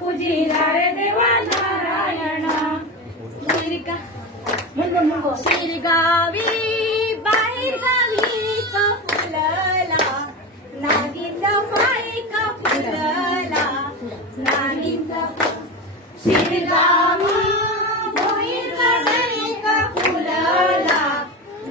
पूजिला रे देवा नारायणा शिरगावी बाहेर गावी का फुलला नागिनचा पाय का फुलला नागिनचा शिरगावी बाहेर गावी का फुलला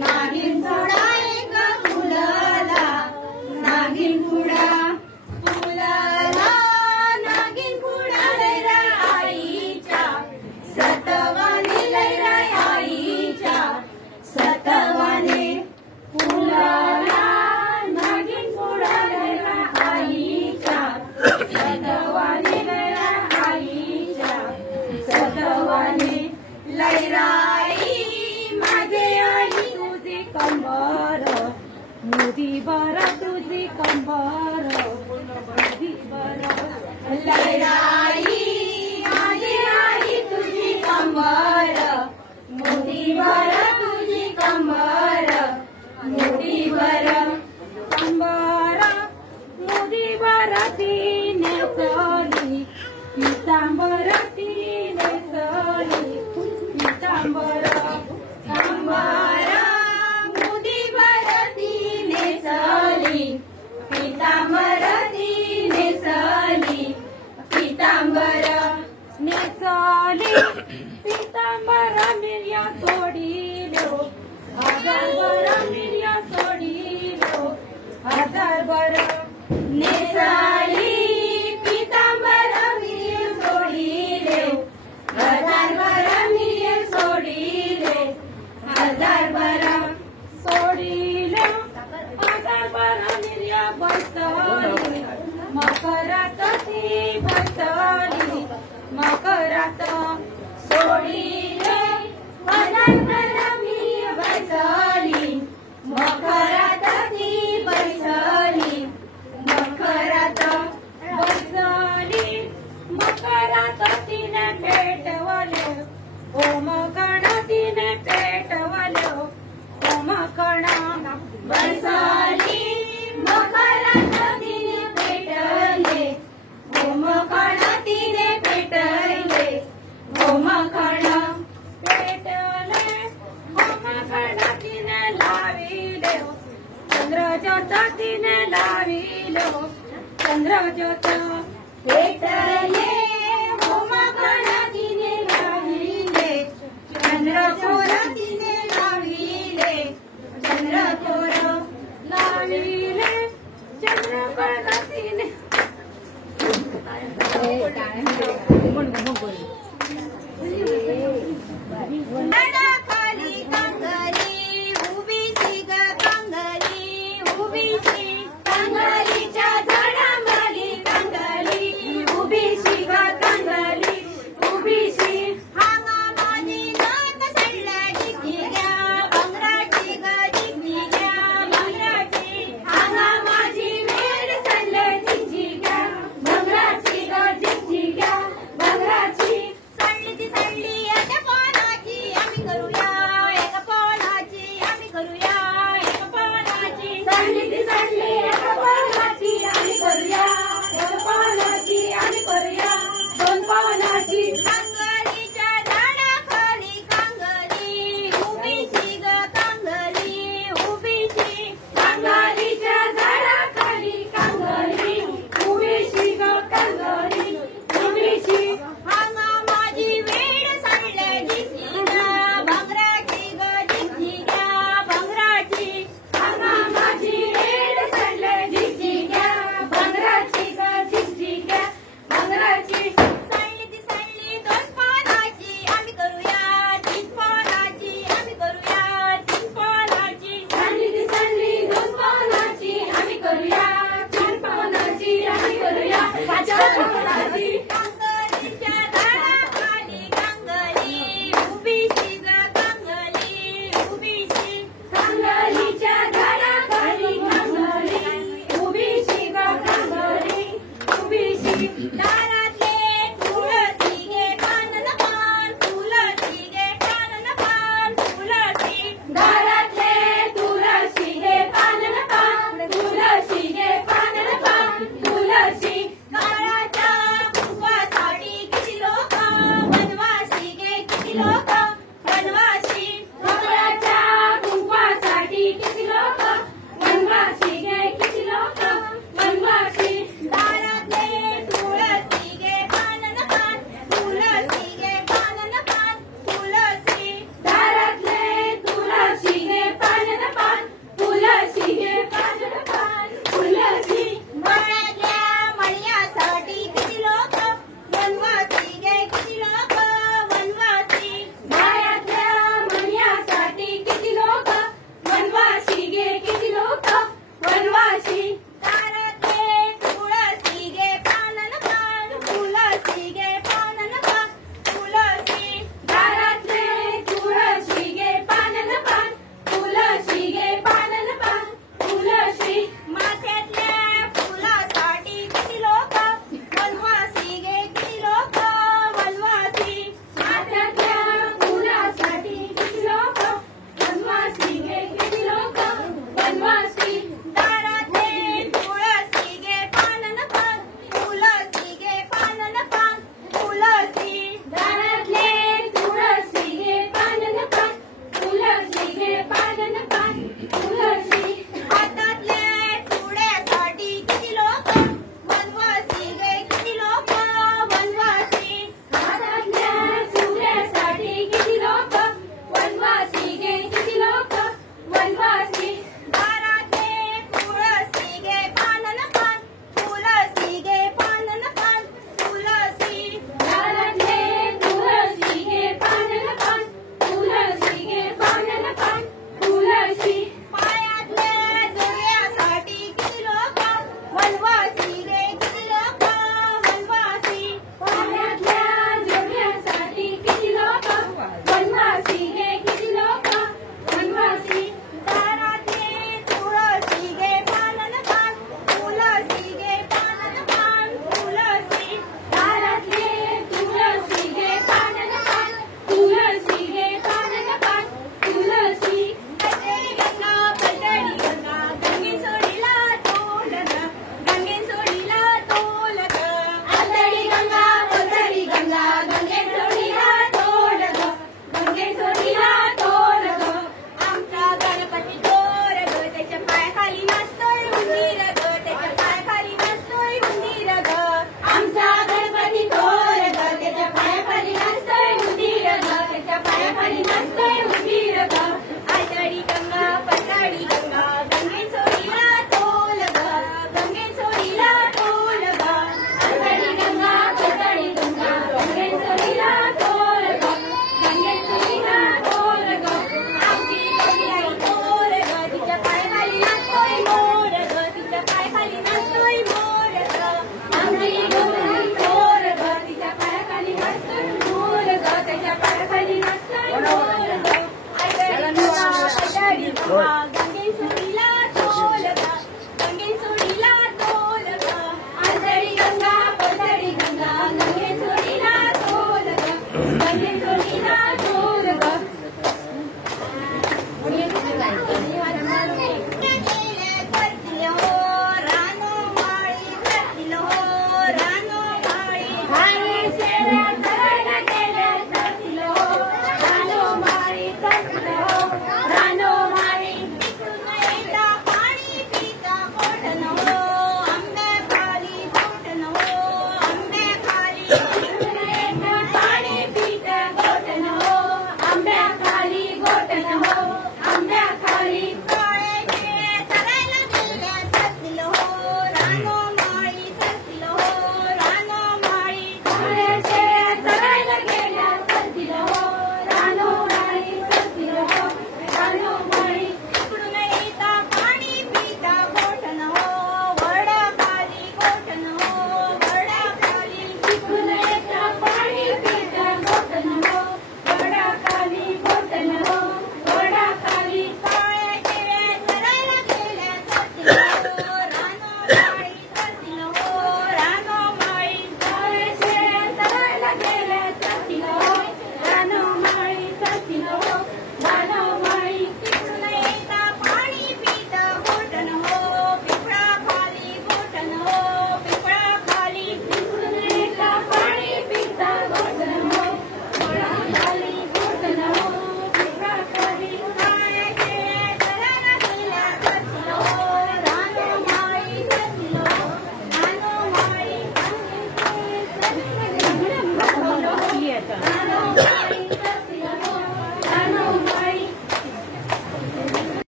नागिनचा पाय का फुलला नागिन पुडा फुलला नागिन पुडा लैरा आईच्या सतवानी लैरा आईच्या सतवाने फुलला नागिन पुडा लैरा आईच्या सतवानी लैरा आईच्या सतवाने लैरा आई माझे आई तुझी कंबर मुदी बरा तुझी कंबर मुदी बरा लैरा आई माझी आई तुझी कंबर मुदी बरा तुझी कंबर मुदी बरा कंबर मुदी बरा तिने सोली पितांबर तिने सोली पितांबर कंबर मुदी बरा तिने सोली पितांबर तिने सोली पितांबर नेसली पितांबर मिर्या सोडिलो हजारभर मिर्या सोडिलो हजारभर नेसली पितांबर मिर्या सोडिले हजारभर मिर्या सोडिले हजारभर सोडिले हजारभर मिर्या बसली मकरात ती बसली मकरात सोडिले हजारभर मिर्या बसली मकरात ती बसली मकरात बसली मकरात तिने पेटवले ओ मकण तिने पेटवले ओ मकण बसली मकरात तिने पेटले ओ मकण तिने पेटले ओ मकण